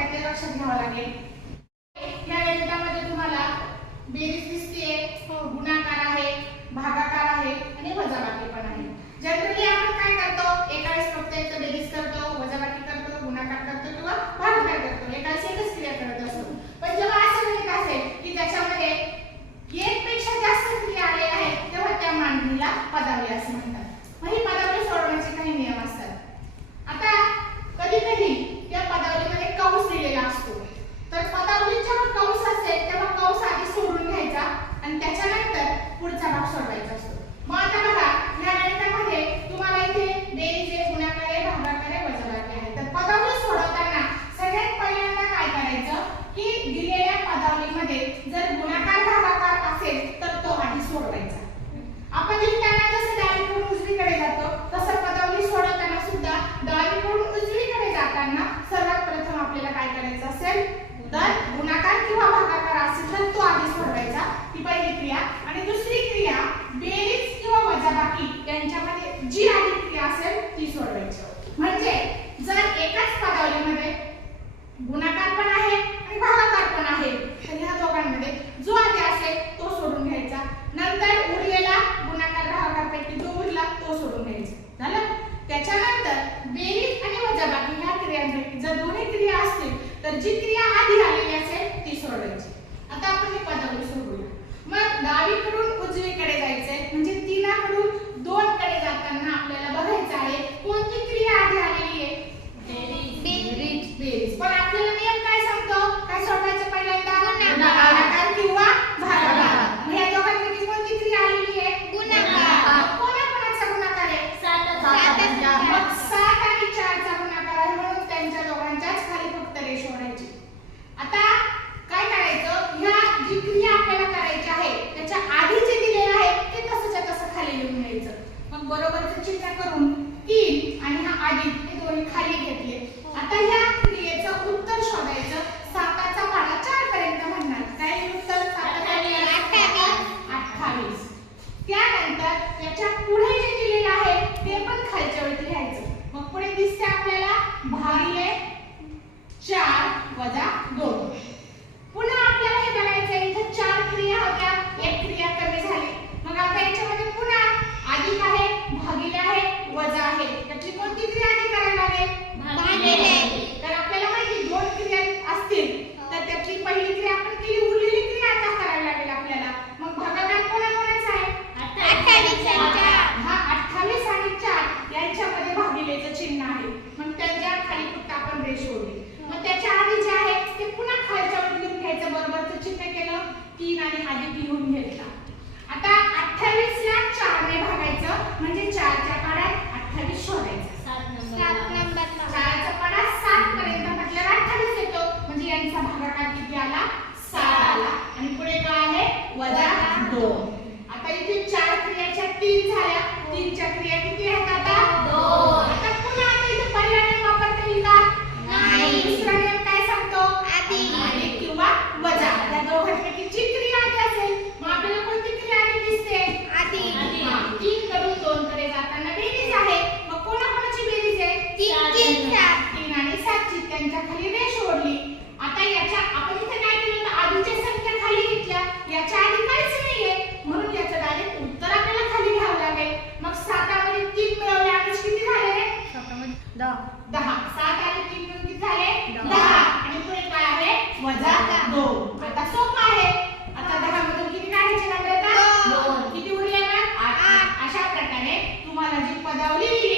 काय ते लक्षात घ्यावं लागेल? असेल तर गुणाकार किंवा भागाकार असेल तर तो आधी सोडवायचा ही पहिली क्रिया. आणि दुसरी क्रिया बेरीज किंवा वजाबाकी यांच्यामध्ये जी आधी क्रिया असेल ती सोडवायची. म्हणजे जर एकाच पदावलीमध्ये गुणा जी क्रिया आधी राहिलेली असेल ती सोडवायची. आता आपण बरोबरचं चिन्ह करून तीन आणि हा अधिक हे दोन्ही खाली घेतले. आता ह्या क्रियेचं उत्तर शोधायचं. वजा दोन. आता सोपं आहे. आता दहा मधून किती काढायचे? लागले किती उरले मग अशा प्रकारे तुम्हाला जी पदावली